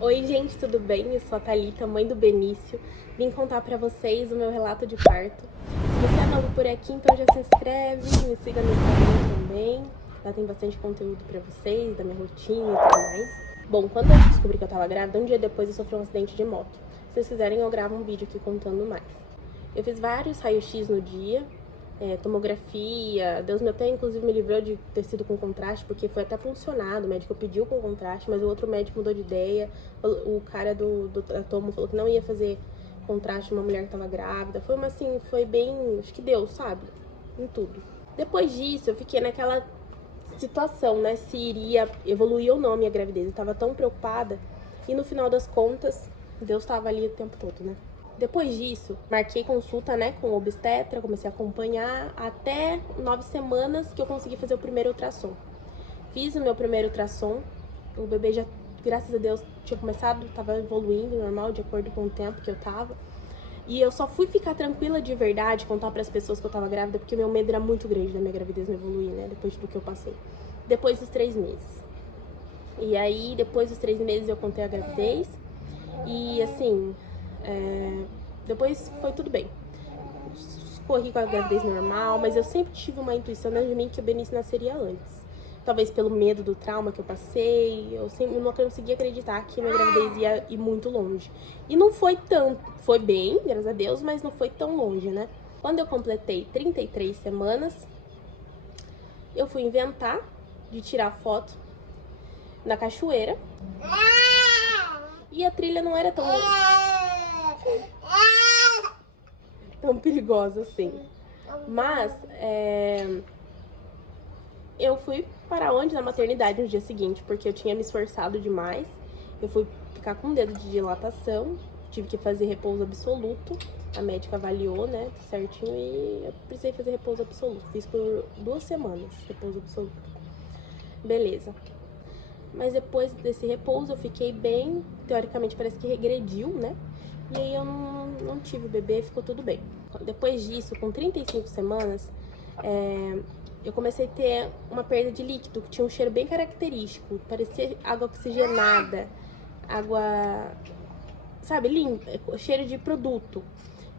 Oi gente, tudo bem? Eu sou a Thalita, mãe do Benício. Vim contar pra vocês o meu relato de parto. Se você é novo por aqui, então já se inscreve, me siga no Instagram também. Lá tem bastante conteúdo pra vocês, da minha rotina e tudo mais. Bom, quando eu descobri que eu tava grávida, um dia depois eu sofri um acidente de moto. Se vocês quiserem, eu gravo um vídeo aqui contando mais. Eu fiz vários raios-x no dia, tomografia. Deus me até inclusive me livrou de ter sido com contraste, porque foi até funcionado. O médico pediu com contraste, mas o outro médico mudou de ideia. O cara do tomo falou que não ia fazer contraste numa mulher que tava grávida. Foi uma assim, foi bem, acho que Deus, sabe? Em tudo. Depois disso, eu fiquei naquela situação, né? Se iria evoluir ou não a minha gravidez. Eu tava tão preocupada. E no final das contas, Deus tava ali o tempo todo, né? Depois disso, marquei consulta, né, com o obstetra, comecei a acompanhar até 9 semanas que eu consegui fazer o primeiro ultrassom. Fiz o meu primeiro ultrassom, o bebê já, graças a Deus, tinha começado, estava evoluindo normal, de acordo com o tempo que eu tava. E eu só fui ficar tranquila de verdade, contar para as pessoas que eu tava grávida, porque o meu medo era muito grande da minha gravidez não evoluir, né, depois do que eu passei. Depois dos 3 meses. E aí, depois dos 3 meses eu contei a gravidez. E assim, depois foi tudo bem. Corri com a gravidez normal, mas eu sempre tive uma intuição dentro de mim que o Benício nasceria antes. Talvez pelo medo do trauma que eu passei, eu sempre não conseguia acreditar que minha gravidez ia ir muito longe. E não foi tanto, foi bem, graças a Deus, mas não foi tão longe, né? Quando eu completei 33 semanas, eu fui inventar de tirar foto na cachoeira. E a trilha não era tão perigosa assim. Mas eu fui para onde? Na maternidade no dia seguinte, porque eu tinha me esforçado demais. Eu fui ficar com dedo de dilatação, tive que fazer repouso absoluto. A médica avaliou, né, certinho, e eu precisei fazer repouso absoluto. Fiz por 2 semanas repouso absoluto. Beleza. Mas depois desse repouso eu fiquei bem, teoricamente parece que regrediu, né? E aí eu não tive o bebê, ficou tudo bem. Depois disso, com 35 semanas, eu comecei a ter uma perda de líquido, que tinha um cheiro bem característico, parecia água oxigenada, água, sabe, limpa, cheiro de produto.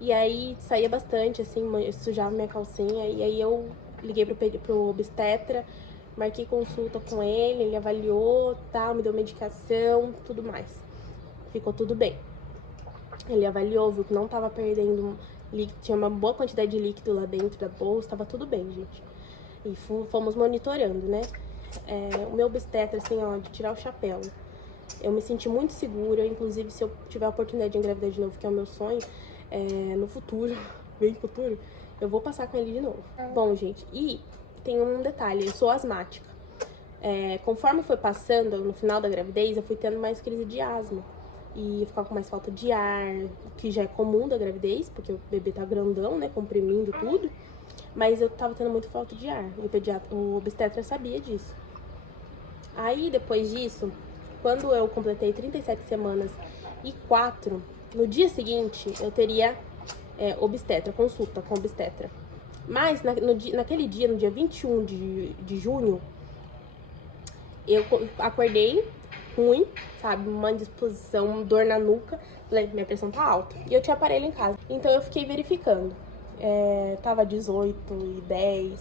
E aí saía bastante, assim, sujava minha calcinha, e aí eu liguei pro obstetra, marquei consulta com ele avaliou, tal, me deu medicação, tudo mais. Ficou tudo bem. Ele avaliou, viu que não tava perdendo líquido, tinha uma boa quantidade de líquido lá dentro da bolsa, tava tudo bem, gente. E fomos monitorando, né? O meu obstetra, assim, ó, de tirar o chapéu. Eu me senti muito segura, inclusive se eu tiver a oportunidade de engravidar de novo, que é o meu sonho, no futuro, bem futuro, eu vou passar com ele de novo. Bom, gente, e tem um detalhe, eu sou asmática. Conforme foi passando, no final da gravidez, eu fui tendo mais crise de asma. E eu ficava com mais falta de ar, que já é comum da gravidez, porque o bebê tá grandão, né, comprimindo tudo. Mas eu tava tendo muito falta de ar, e o obstetra sabia disso. Aí, depois disso, quando eu completei 37 semanas e 4, no dia seguinte, eu teria obstetra, consulta com obstetra. Mas, naquele dia, no dia 21 de junho, eu acordei ruim, sabe? Uma indisposição, dor na nuca. Falei, minha pressão tá alta. E eu tinha aparelho em casa. Então eu fiquei verificando. Tava 18 e 10,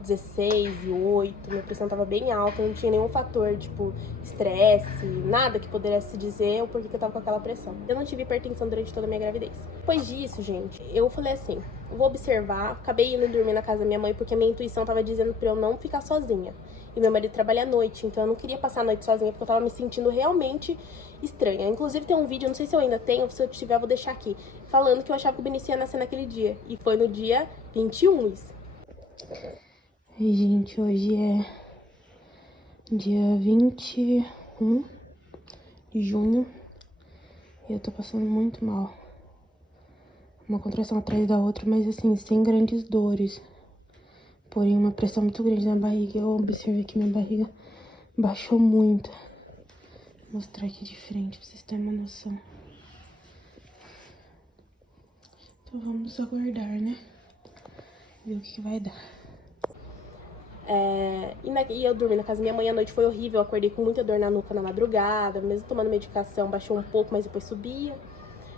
16 e 8. Minha pressão tava bem alta. Não tinha nenhum fator, tipo, estresse, nada que pudesse dizer o porquê que eu tava com aquela pressão. Eu não tive hipertensão durante toda a minha gravidez. Depois disso, gente, eu falei assim, vou observar. Acabei indo dormir na casa da minha mãe porque a minha intuição tava dizendo pra eu não ficar sozinha. E meu marido trabalha à noite, então eu não queria passar a noite sozinha porque eu tava me sentindo realmente estranha. Inclusive tem um vídeo, não sei se eu ainda tenho, se eu tiver eu vou deixar aqui, falando que eu achava que o Benício ia nascer naquele dia. E foi no dia 21 isso. E, gente, hoje é dia 21 de junho e eu tô passando muito mal. Uma contração atrás da outra, mas assim, sem grandes dores. Porém, uma pressão muito grande na barriga. Eu observei que minha barriga baixou muito. Vou mostrar aqui de frente pra vocês terem uma noção. Então vamos aguardar, né? Ver o que vai dar. E eu dormi na casa da minha mãe, a noite foi horrível, eu acordei com muita dor na nuca na madrugada, mesmo tomando medicação, baixou um pouco, mas depois subia.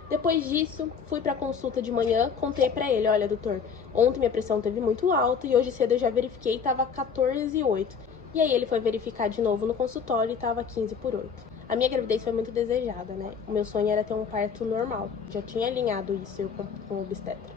Depois disso, fui pra consulta de manhã, contei pra ele, olha, doutor, ontem minha pressão teve muito alta e hoje cedo eu já verifiquei e tava 14,8. E aí ele foi verificar de novo no consultório e tava 15/8. A minha gravidez foi muito desejada, né? O meu sonho era ter um parto normal. Já tinha alinhado isso eu com o obstetra.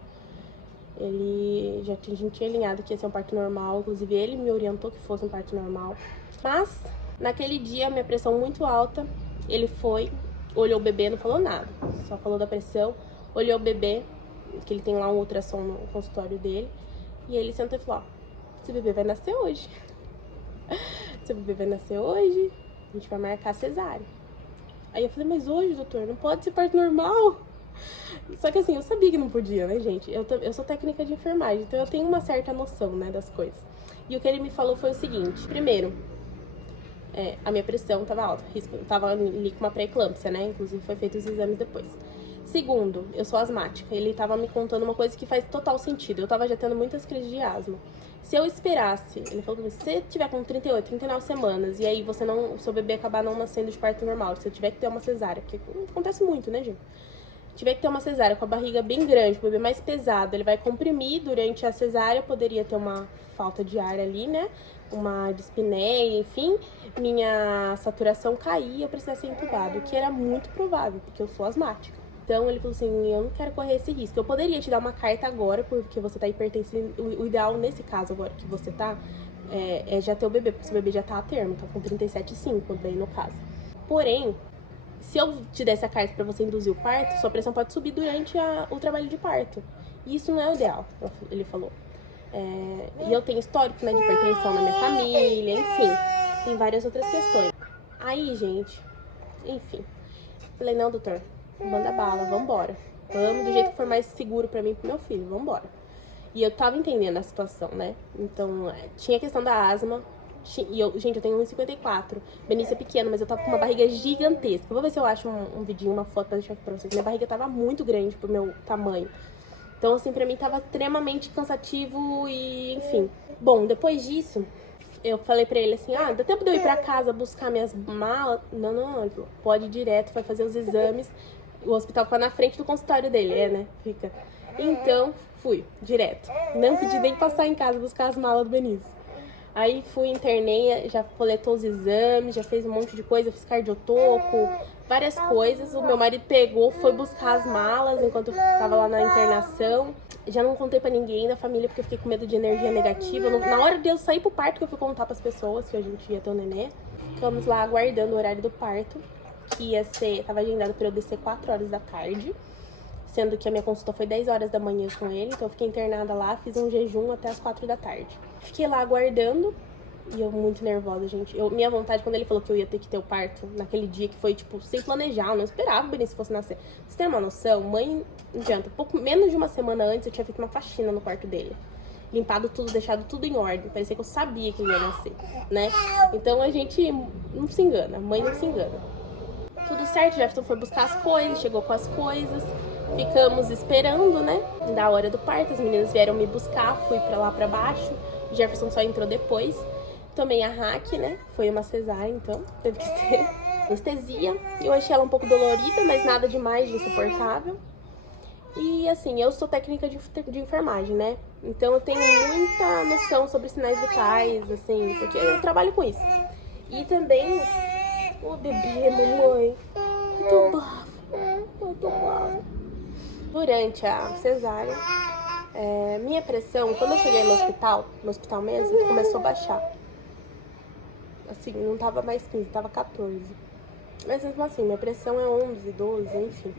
A gente tinha alinhado que ia ser um parto normal, inclusive ele me orientou que fosse um parto normal. Mas, naquele dia, minha pressão muito alta, ele foi, olhou o bebê, não falou nada, só falou da pressão, olhou o bebê, que ele tem lá um ultrassom no consultório dele, e ele sentou e falou, ó, esse bebê vai nascer hoje. Esse bebê vai nascer hoje, a gente vai marcar cesárea. Aí eu falei, mas hoje, doutor, não pode ser parto normal? Só que assim, eu sabia que não podia, né, gente? Eu sou técnica de enfermagem, então eu tenho uma certa noção, né, das coisas. E o que ele me falou foi o seguinte, primeiro, a minha pressão tava alta, eu tava ali com uma pré-eclâmpsia, né, inclusive foi feito os exames depois. Segundo, eu sou asmática, ele tava me contando uma coisa que faz total sentido, eu tava já tendo muitas crises de asma. Se eu esperasse, ele falou pra mim, se você tiver com 38, 39 semanas, e aí o seu bebê acabar não nascendo de parto normal, se você tiver que ter uma cesárea, porque acontece muito, né, gente? Tiver que ter uma cesárea com a barriga bem grande, o bebê mais pesado, ele vai comprimir durante a cesárea, poderia ter uma falta de ar ali, né? Uma dispneia, enfim, minha saturação cair e eu precisasse ser entubado, o que era muito provável, porque eu sou asmática. Então ele falou assim, eu não quero correr esse risco. Eu poderia te dar uma carta agora, porque você tá hipertensivo. O ideal nesse caso agora que você tá, é já ter o bebê, porque seu bebê já tá a termo, tá com 37,5 daí no caso. Porém, se eu te desse a carta pra você induzir o parto, sua pressão pode subir durante o trabalho de parto. E isso não é o ideal, ele falou. E eu tenho histórico, né, de hipertensão na minha família, enfim. Tem várias outras questões. Aí, gente, enfim. Falei, não, doutor, manda bala, vambora. Vamos do jeito que for mais seguro pra mim e pro meu filho, vambora. E eu tava entendendo a situação, né? Então, tinha a questão da asma. E gente, eu tenho 1,54. Benício é pequeno, mas eu tava com uma barriga gigantesca. Vou ver se eu acho um vidinho, uma foto pra deixar aqui pra vocês. Minha barriga tava muito grande pro meu tamanho. Então, assim, pra mim tava extremamente cansativo e, enfim. Bom, depois disso, eu falei pra ele assim, dá tempo de eu ir pra casa buscar minhas malas? Não, ele falou, pode ir direto, vai fazer os exames. O hospital fica na frente do consultório dele, né? Fica. Então, fui, direto. Não pedi nem passar em casa buscar as malas do Benício. Aí fui, internei, já coletou os exames, já fez um monte de coisa, fiz cardiotoco, várias coisas. O meu marido pegou, foi buscar as malas enquanto eu tava lá na internação. Já não contei pra ninguém da família, porque eu fiquei com medo de energia negativa. Na hora de eu sair pro parto, que eu fui contar pras pessoas que a gente ia ter o nenê, ficamos lá aguardando o horário do parto, que tava agendado pra eu descer 4 horas da tarde. Sendo que a minha consulta foi 10 horas da manhã com ele, então eu fiquei internada lá, fiz um jejum até as 4 da tarde. Fiquei lá aguardando, e eu muito nervosa, gente. Minha vontade, quando ele falou que eu ia ter que ter o parto, naquele dia que foi, tipo, sem planejar, eu não esperava o Benício fosse nascer. Vocês têm uma noção? Mãe, não adianta, menos de uma semana antes eu tinha feito uma faxina no quarto dele. Limpado tudo, deixado tudo em ordem, parecia que eu sabia que ele ia nascer, né? Então a gente não se engana, mãe não se engana. Tudo certo, Jefferson foi buscar as coisas, chegou com as coisas. Ficamos esperando, né, da hora do parto, as meninas vieram me buscar, fui pra lá pra baixo, o Jefferson só entrou depois, tomei a hack, né, foi uma cesárea, então, teve que ter anestesia, eu achei ela um pouco dolorida, mas nada demais, de insuportável, e assim, eu sou técnica de enfermagem, né, então eu tenho muita noção sobre sinais vitais, assim, porque eu trabalho com isso, e também, o bebê, mamãe, muito bravo. Durante a cesárea, minha pressão, quando eu cheguei no hospital mesmo, começou a baixar. Assim, não tava mais 15, tava 14. Mas mesmo assim, minha pressão é 11, 12, enfim.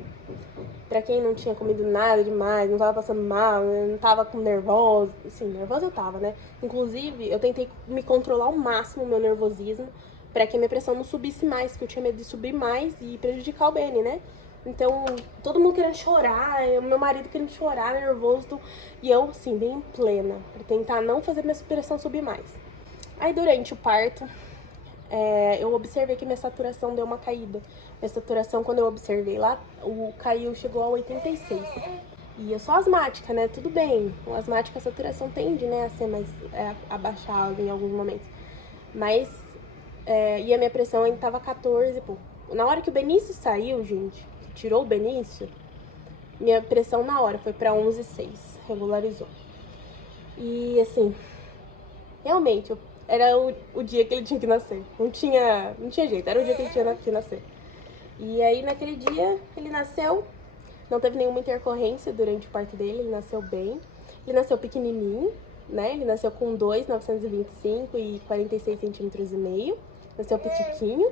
Pra quem não tinha comido nada demais, não tava passando mal, não tava com nervosa, assim, nervosa eu tava, né? Inclusive, eu tentei me controlar ao máximo o meu nervosismo, pra que a minha pressão não subisse mais, porque eu tinha medo de subir mais e prejudicar o Beni, né? Então, todo mundo querendo chorar, meu marido querendo chorar, nervoso, e eu, assim, bem em plena, pra tentar não fazer minha pressão subir mais. Aí, durante o parto, eu observei que minha saturação deu uma caída. Minha saturação, quando eu observei lá, chegou a 86. E eu sou asmática, né? Tudo bem. O asmático, a saturação tende, né, a ser mais abaixada em alguns momentos. Mas, e a minha pressão ainda tava 14, pô. Na hora que o Benício saiu, gente, que tirou o Benício, minha pressão na hora foi pra 11,6, regularizou. E, assim, realmente, era o dia que ele tinha que nascer. Não tinha jeito, era o dia que ele tinha que nascer. E aí, naquele dia, ele nasceu, não teve nenhuma intercorrência durante o parto dele, ele nasceu bem. Ele nasceu pequenininho, né? Ele nasceu com 2,925 e 46 centímetros e meio. Nasceu petiquinho.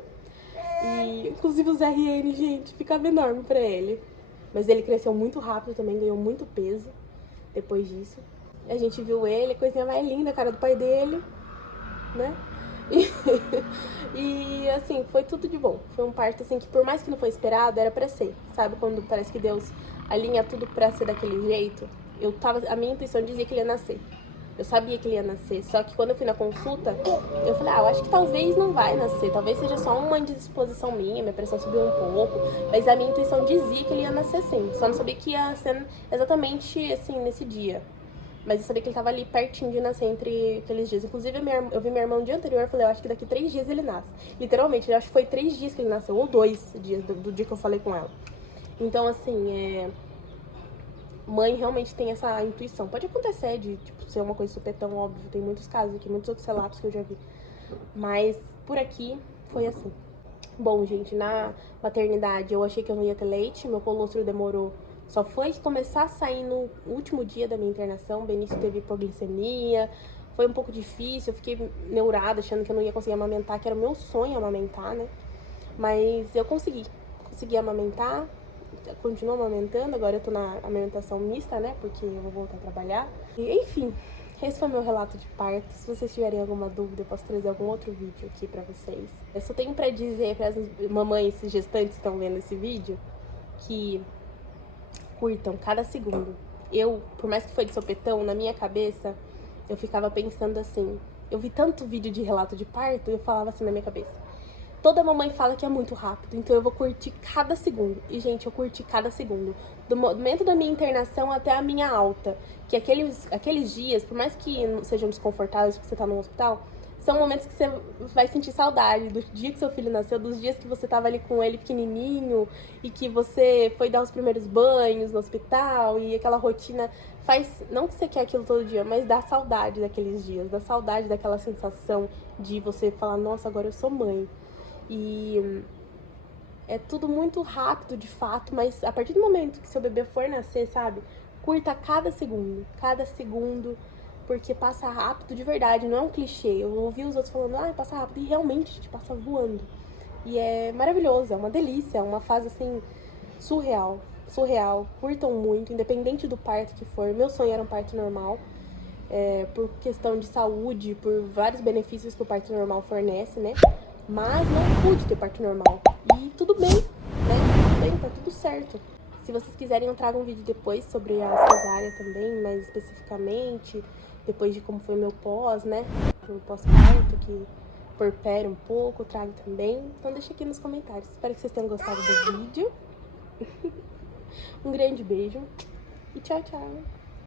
E, inclusive, os RN, gente, ficava enorme pra ele. Mas ele cresceu muito rápido também, ganhou muito peso depois disso. A gente viu ele, coisinha mais linda, a cara do pai dele, né? E assim, foi tudo de bom. Foi um parto assim que por mais que não foi esperado, era pra ser. Sabe quando parece que Deus alinha tudo pra ser daquele jeito? A minha intuição dizia que ele ia nascer. Eu sabia que ele ia nascer, só que quando eu fui na consulta, eu falei, eu acho que talvez não vai nascer, talvez seja só uma indisposição minha pressão subiu um pouco, mas a minha intuição dizia que ele ia nascer sim, só não sabia que ia ser exatamente assim, nesse dia. Mas eu sabia que ele tava ali pertinho de nascer entre aqueles dias. Inclusive, eu vi minha irmã no dia anterior e falei, eu acho que daqui 3 dias ele nasce. Literalmente, eu acho que foi 3 dias que ele nasceu, ou 2 dias do dia que eu falei com ela. Então, assim, mãe realmente tem essa intuição. Pode acontecer de, tipo, ser uma coisa supetão, óbvio. Tem muitos casos aqui, muitos outros relatos que eu já vi. Mas, por aqui, foi assim. Bom, gente, na maternidade eu achei que eu não ia ter leite. Meu colostro demorou. Só foi começar a sair no último dia da minha internação. O Benício teve hipoglicemia. Foi um pouco difícil. Eu fiquei neurada, achando que eu não ia conseguir amamentar, que era o meu sonho amamentar, né? Mas eu consegui. Consegui amamentar. Continuo amamentando. Agora eu tô na amamentação mista, né? Porque eu vou voltar a trabalhar. E, enfim, esse foi meu relato de parto. Se vocês tiverem alguma dúvida, eu posso trazer algum outro vídeo aqui pra vocês. Eu só tenho pra dizer para as mamães gestantes que estão vendo esse vídeo que curtam cada segundo. Eu, por mais que foi de sopetão, na minha cabeça, eu ficava pensando assim. Eu vi tanto vídeo de relato de parto e eu falava assim na minha cabeça. Toda mamãe fala que é muito rápido, então eu vou curtir cada segundo. E, gente, eu curti cada segundo. Do momento da minha internação até a minha alta. Que aqueles dias, por mais que sejam desconfortáveis porque você tá no hospital, são momentos que você vai sentir saudade do dia que seu filho nasceu, dos dias que você tava ali com ele pequenininho e que você foi dar os primeiros banhos no hospital e aquela rotina faz, não que você quer aquilo todo dia, mas dá saudade daqueles dias, dá saudade daquela sensação de você falar, nossa, agora eu sou mãe. E é tudo muito rápido de fato, mas a partir do momento que seu bebê for nascer, sabe? Curta cada segundo, porque passa rápido de verdade, não é um clichê. Eu ouvi os outros falando, passa rápido, e realmente, gente, passa voando. E é maravilhoso, é uma delícia, é uma fase assim, surreal. Curtam muito, independente do parto que for. Meu sonho era um parto normal, por questão de saúde, por vários benefícios que o parto normal fornece, né? Mas não pude ter parto normal. E tudo bem, né? Tudo bem, tá tudo certo. Se vocês quiserem, eu trago um vídeo depois sobre a cesárea também, mais especificamente, depois de como foi meu pós, né? O pós-parto, que porpera um pouco, eu trago também. Então deixa aqui nos comentários. Espero que vocês tenham gostado do vídeo. Um grande beijo e tchau, tchau!